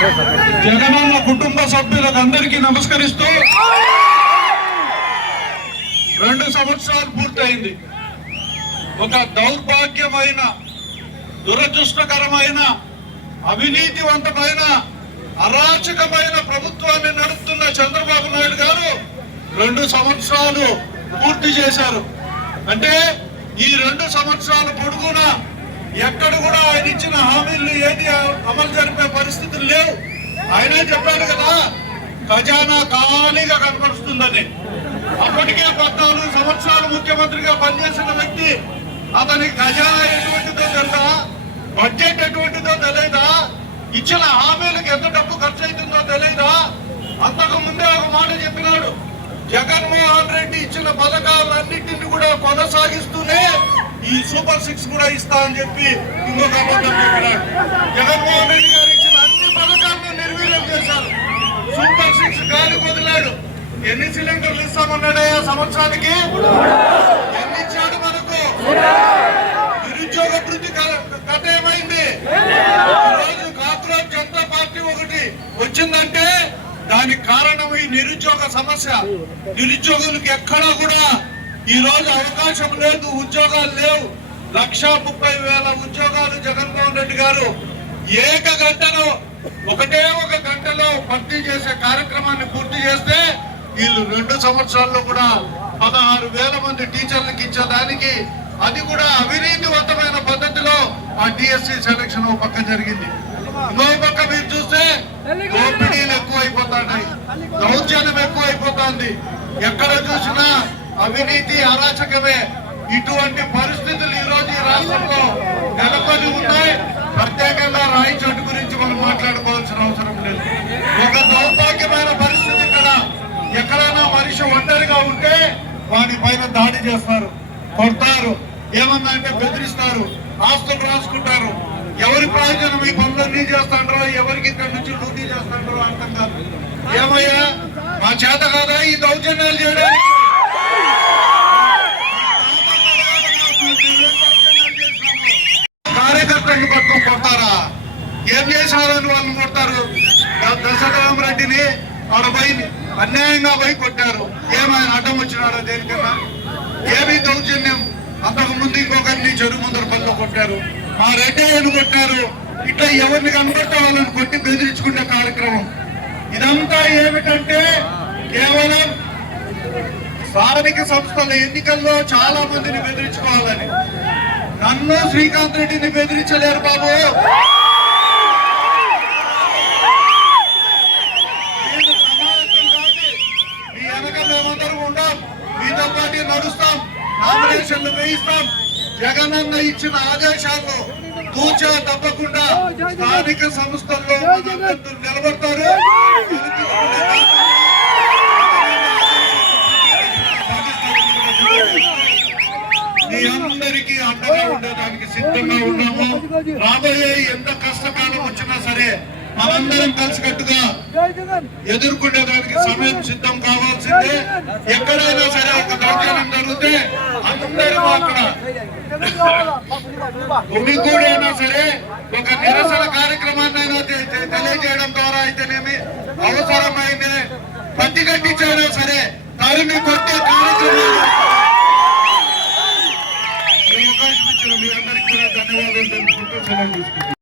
జగనన్న కుటుంబ సభ్యులకు అందరికీ నమస్కరిస్తూ 2 సంవత్సరాలు పూర్తయింది. ఒక దౌర్భాగ్యమైన, దురదృష్టకరమైన, అవినీతివంతమైన, అరాచకమైన ప్రభుత్వాన్ని నడుపుతున్న చంద్రబాబు నాయుడు గారు 2 సంవత్సరాలు పూర్తి చేశారు. అంటే ఈ 2 సంవత్సరాల పొడుగునా ఎక్కడ కూడా ఆయన ఇచ్చిన హామీలు ఏది అమలు జరిపే పరిస్థితులు లేవు. ఆయనే చెప్పాడు కదా, ఖజానా ఖాళీగా కనపడుతుందని. అప్పటికే 14 సంవత్సరాలు ముఖ్యమంత్రిగా పనిచేసిన వ్యక్తి, అతనికి ఖజానా ఎటువంటిదో తెలుసా? బడ్జెట్ ఎటువంటిదో తెలియదా? ఇచ్చిన హామీలకు ఎంత డబ్బు ఖర్చు అవుతుందో తెలియదా? అంతకు ముందే ఒక మాట చెప్పినాడు, జగన్మోహన్ రెడ్డి ఇచ్చిన పథకాలన్నింటినీ కూడా కొనసాగిస్తూనే ఈ సూపర్ 6 కూడా ఇస్తా అని చెప్పి ఇంకొక అబద్ధం చెప్పినాడు. జగన్మోహన్ రెడ్డి గారు ఇచ్చిన అన్ని పథకాలను నిర్వీర్యం చేశారు. సూపర్ 6 గాలి వదిలాడు. ఎన్ని సిలిండర్లు ఇస్తామన్నాడే సంవత్సరానికి? ఎన్ని ఇచ్చాడు మనకు? నిరుద్యోగ వృద్ధి కథ ఏమైంది? ఈరోజు కాక్రోచ్ జనతా పార్టీ ఒకటి వచ్చిందంటే దానికి కారణం ఈ నిరుద్యోగ సమస్య. నిరుద్యోగులకు ఎక్కడా కూడా ఈ రోజు అవకాశం లేదు, ఉద్యోగాలు లేవు. 1,30,000 ఉద్యోగాలు జగన్మోహన్ రెడ్డి గారు ఏక గంటలో, ఒకటే ఒక గంటలో భర్తీ చేసే కార్యక్రమాన్ని పూర్తి చేస్తే వీళ్ళు 2 సంవత్సరాల్లో కూడా 16,000 మంది టీచర్లకు ఇచ్చేదానికి, అది కూడా అవినీతివంతమైన పద్ధతిలో ఆ డిఎస్సి సెలక్షన్ ఒక పక్క జరిగింది. ఇంకో పక్క మీరు చూస్తే దోపిడీలు ఎక్కువైపోతున్నాయి, దౌర్జన్యం ఎక్కువైపోతుంది. ఎక్కడ చూసినా అవినీతి, అరాచకమే. ఇటువంటి పరిస్థితులు ఈ రోజు ఈ రాష్ట్రంలో నెలకొని ఉన్నాయి. ప్రత్యేకంగా రాయచోటు గురించి మనం మాట్లాడుకోవాల్సిన అవసరం లేదు. ఒక దౌర్భాగ్యమైన పరిస్థితి ఇక్కడ. ఎక్కడైనా మనిషి ఒంటరిగా ఉంటే వాడి పైన దాడి చేస్తారు, కొడతారు, ఏమన్నా అంటే బెదిరిస్తారు, ఆస్తులు రాసుకుంటారు. ఎవరి ప్రయోజనం ఈ పనులన్నీ చేస్తాండ్రో, ఎవరికి ఇక్కడి నుంచి డ్యూటీ చేస్తాండ్రో అర్థం కాదు. ఏమయ్యా, మా చేత కాదా ఈ దౌర్జన్యాలు చేయడానికి? కార్యకర్తలను పట్టుకొని కొడతారా? ఏం చేశారని వాళ్ళని కొడతారు. దశరామరెడ్డిని ఆడపోయి అన్యాయంగా పోయి కొట్టారు. ఏమైనా అడ్డం వచ్చినాడా దేనికన్నా? ఏమీ దౌర్జన్యం. అంతకు ముందు ఇంకొకరిని చెరువు ముందర పనిలో కొట్టారు, మా రెడ్డిని కొట్టారు. ఇట్లా ఎవరిని కనబట్టే వాళ్ళని కొట్టి బెదిరించుకునే కార్యక్రమం. ఇదంతా ఏమిటంటే కేవలం స్థానిక సంస్థల ఎన్నికల్లో చాలా మందిని బెదిరించుకోవాలని. నన్ను శ్రీకాంత్ రెడ్డిని బెదిరించలేరు బాబు. మీ వెనక మేమందరం ఉండాం, మీతో పాటు నడుస్తాం, నామినేషన్లు వేయిస్తాం. జగనన్న ఇచ్చిన ఆదేశాలను తూచా తప్పకుండా స్థానిక సంస్థల్లో నిలబడతారు. మీ అందరికీ అండగా ఉండడానికి సిద్ధంగా ఉన్నాము. రాబోయే ఎంత కష్టకాలం వచ్చినా సరే మనందరం కలిసికట్టుగా ఎదుర్కొనేదానికి సమయం సిద్ధం కావాల్సిందే. ఎక్కడైనా సరే ఒక దౌర్జన్యం జరిగితే అందరూ అక్కడ ఉమిగూడైనా సరే ఒక నిరసన కార్యక్రమాన్ని తెలియజేయడం ద్వారా అయితేనేమి, అవసరమైన ప్రతిఘటించైనా సరే తరిమి కొట్టే కార్యక్రమాలు. అవకాశం ఇచ్చిన మీ అందరికీ కూడా ధన్యవాదాలు తెలుపుకుంటూ సెలవు తీసుకుంటాం.